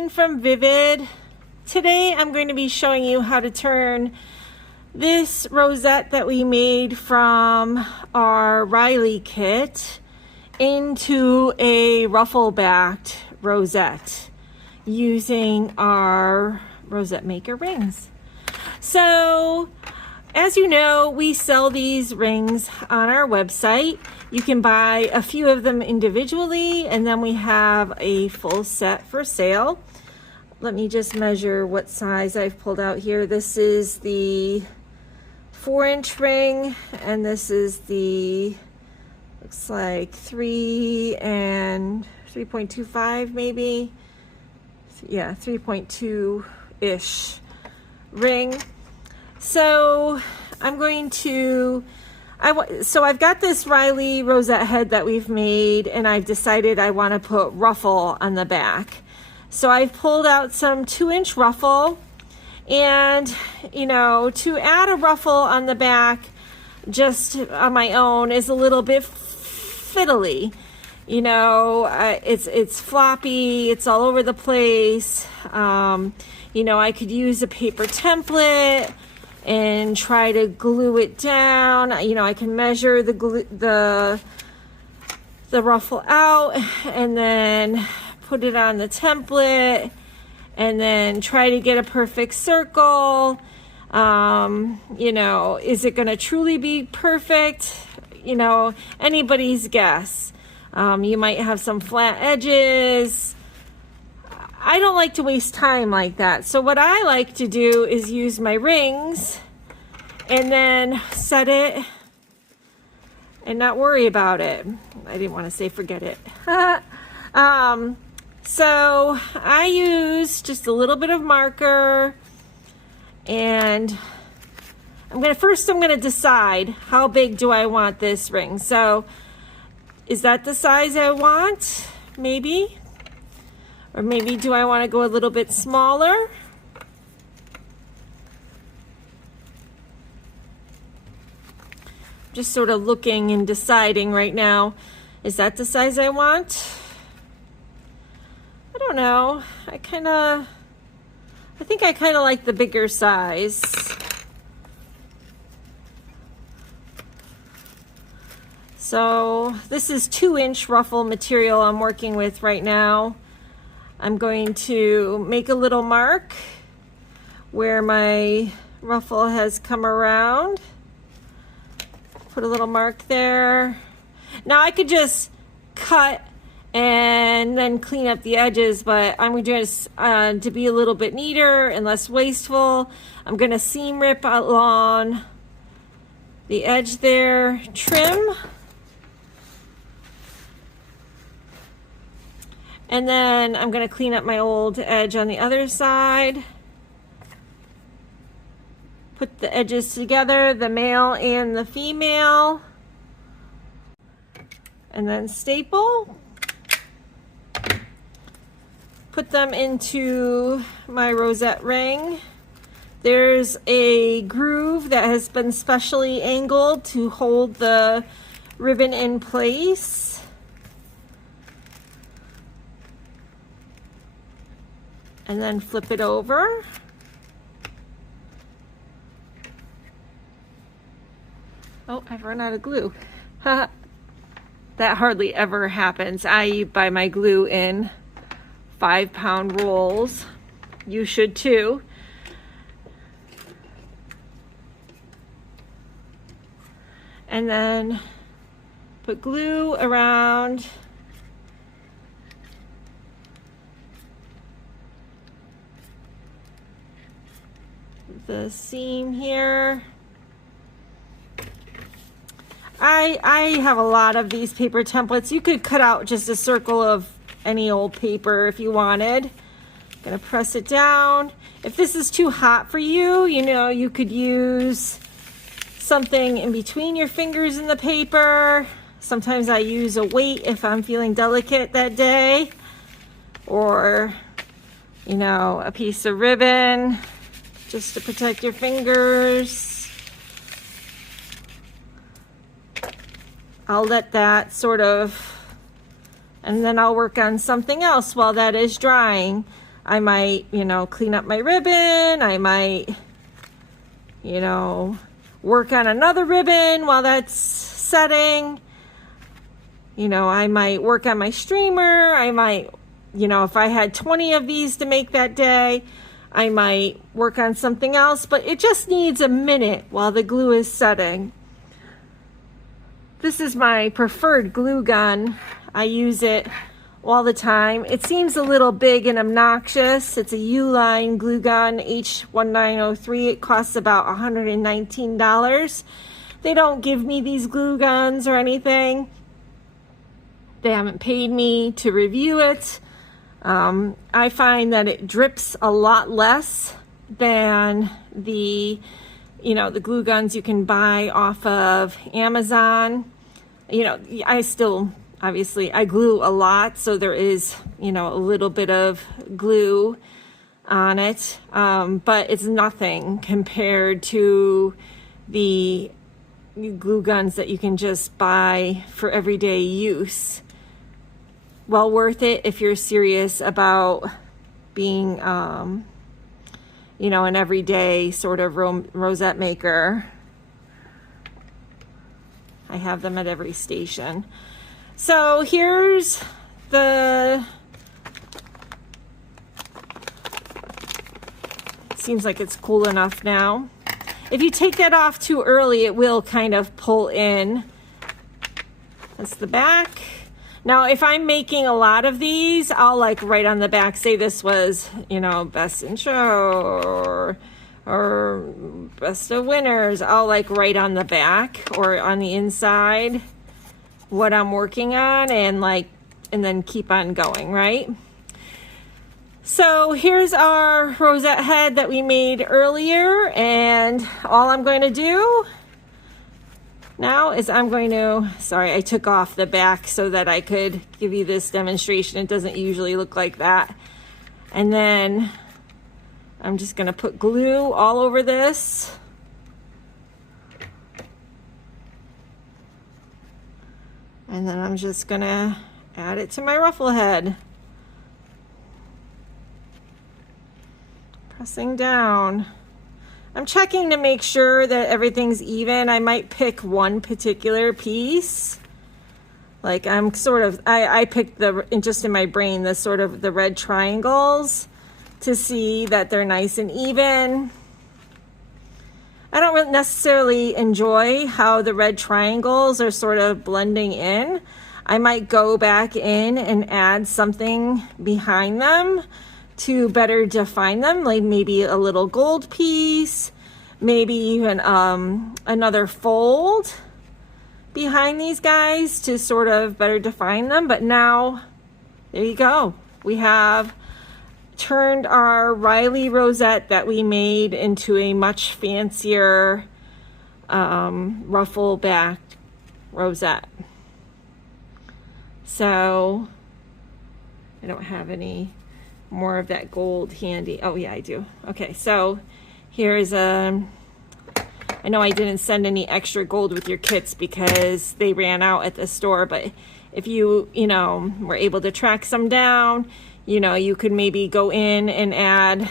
Jane from Vivid. Today I'm going to be showing you how to turn this rosette that we made from our Riley kit into a ruffle backed rosette using our Rosette Maker rings. So as you know, we sell these rings on our website. You can buy a few of them individually, and then we have a full set for sale. Let me just measure what size I've pulled out here. This is the 4-inch ring, and this is the, looks like 3 and 3.25 maybe. Yeah, 3.2-ish ring. So I'm going to, so I've got this Riley rosette head that we've made, and I've decided I want to put ruffle on the back. So I've pulled out some 2-inch ruffle, and you know, to add a ruffle on the back just on my own is a little bit fiddly. You know, it's floppy, it's all over the place. You know, I could use a paper template and try to glue it down. You know, I can measure the ruffle out and then put it on the template and then try to get a perfect circle. You know, is it going to truly be perfect? You know, anybody's guess. You might have some flat edges. I don't like to waste time like that. So what I like to do is use my rings and then set it and not worry about it. I didn't want to say forget it. So I use just a little bit of marker, and I'm gonna decide how big do I want this ring. So is that the size I want? Maybe. Or maybe do I want to go a little bit smaller? Just sort of looking and deciding right now. Is that the size I want? I don't know. I think I kind of like the bigger size. So this is 2-inch ruffle material I'm working with right now. I'm going to make a little mark where my ruffle has come around. Put a little mark there. Now I could just cut and then clean up the edges, but I'm just to be a little bit neater and less wasteful, I'm going to seam rip along the edge there, trim. And then I'm going to clean up my old edge on the other side. Put the edges together, the male and the female. And then staple. Put them into my rosette ring. There's a groove that has been specially angled to hold the ribbon in place. And then flip it over. Oh, I've run out of glue. That hardly ever happens. I buy my glue in 5-pound rolls. You should too. And then put glue around the seam here. I have a lot of these paper templates. You could cut out just a circle of any old paper if you wanted. Gonna press it down. If this is too hot for you, you know, you could use something in between your fingers in the paper. Sometimes I use a weight if I'm feeling delicate that day, or you know, a piece of ribbon just to protect your fingers. I'll let that sort of, and then I'll work on something else while that is drying. I might, you know, clean up my ribbon. I might, you know, work on another ribbon while that's setting. You know, I might work on my streamer. I might, you know, if I had 20 of these to make that day, I might work on something else, but it just needs a minute while the glue is setting. This is my preferred glue gun. I use it all the time. It seems a little big and obnoxious. It's a U-line glue gun, H1903. It costs about $119. They don't give me these glue guns or anything. They haven't paid me to review it. I find that it drips a lot less than the, you know, the glue guns you can buy off of Amazon. You know, I still, obviously, I glue a lot, so there is, you know, a little bit of glue on it, but it's nothing compared to the glue guns that you can just buy for everyday use. Well worth it if you're serious about being, you know, an everyday sort of rosette maker. I have them at every station. So here's the, seems like it's cool enough now. If you take that off too early, it will kind of pull in. That's the back. Now, if I'm making a lot of these, I'll like write on the back, say this was, you know, best in show or best of winners. I'll like write on the back or on the inside what I'm working on and then keep on going, right? So here's our rosette head that we made earlier, and all I'm going to do now is I'm going to, sorry, I took off the back so that I could give you this demonstration. It doesn't usually look like that. And then I'm just going to put glue all over this. And then I'm just going to add it to my ruffle head. Pressing down. I'm checking to make sure that everything's even. I might pick one particular piece. Like I'm sort of, I picked just in my brain, the sort of the red triangles to see that they're nice and even. I don't necessarily enjoy how the red triangles are sort of blending in. I might go back in and add something behind them to better define them, like maybe a little gold piece, maybe even another fold behind these guys to sort of better define them. But now, there you go. We have turned our Riley rosette that we made into a much fancier ruffle backed rosette. So, I don't have any more of that gold handy. Oh yeah, I do. Okay, so here's I know I didn't send any extra gold with your kits because they ran out at the store, but if you know, were able to track some down, you know, you could maybe go in and add,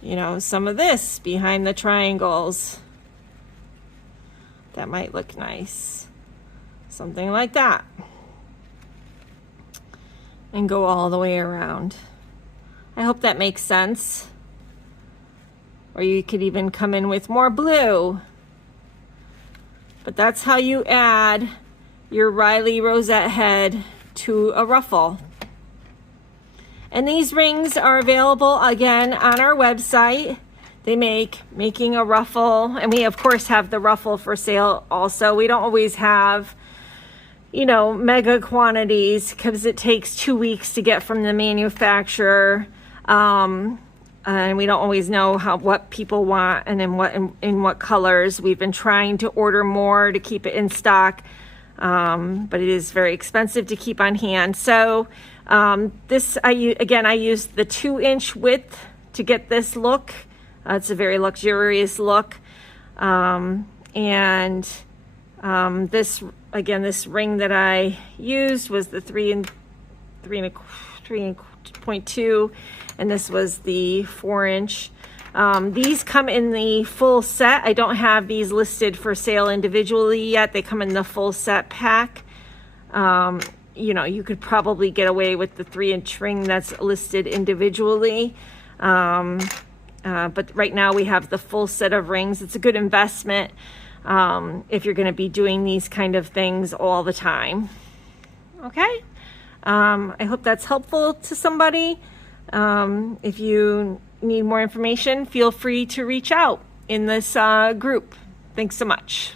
you know, some of this behind the triangles. That might look nice. Something like that. And go all the way around. I hope that makes sense. Or you could even come in with more blue. But that's how you add your Riley rosette head to a ruffle. And these rings are available again on our website. They make making a ruffle, and we of course have the ruffle for sale also. We don't always have, you know, mega quantities because it takes 2 weeks to get from the manufacturer, and we don't always know what people want and in what colors. We've been trying to order more to keep it in stock, but it is very expensive to keep on hand. So this I used the 2-inch width to get this look. It's a very luxurious look, and This ring that I used was the 3.2, and this was the 4-inch. These come in the full set. I don't have these listed for sale individually yet. They come in the full set pack. You know, you could probably get away with the 3-inch ring that's listed individually. But right now we have the full set of rings. It's a good investment if you're going to be doing these kind of things all the time. Okay. I hope that's helpful to somebody. If you need more information, feel free to reach out in this group. Thanks so much.